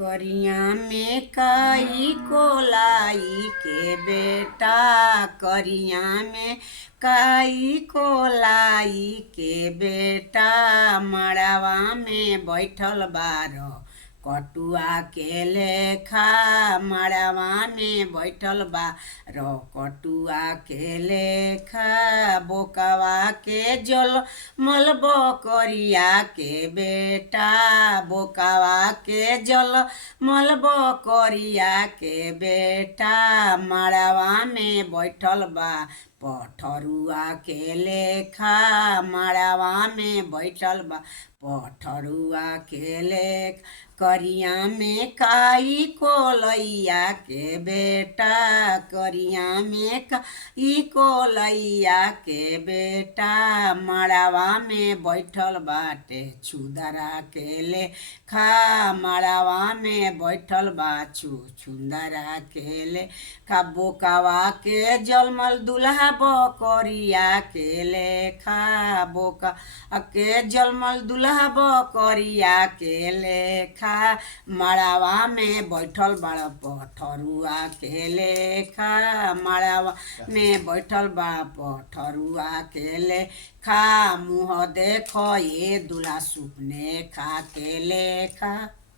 करिया में काई कोलाई के बेटा, करिया में काई कोलाई के बेटा, मड़वा में बैठल बारो कटुआ के लेखा, मड़वा में बैठल बारो कटुआ के लेखा, बोकवा के जल मलबो करिया के बेटा, बोकवा के जल मलबो करिया के बेटा, मड़वा में बैठल बा पठरुआ के लेखा, मड़वा में बैठल बा पठरुआ के लेख, करिया में काई कोलैया के बेटा, करिया में काई कोलैया के बेटा, मड़वा में बैठल बाटे छुदरा के लेखा, मड़वा में बैठल बा छुदरा के लेखा, बोकवा के जलमल दुल्हा बकरिया के लेखा, बोका के जलमल दुल्हा बकरिया के लेखा, मड़वा में बैठल बड़ पठरुआ के लेखा, मड़वा में बैठल बा पठरुआ के लेखा, मुँह देखो ये दूल्हा सुपने खा के लेखा।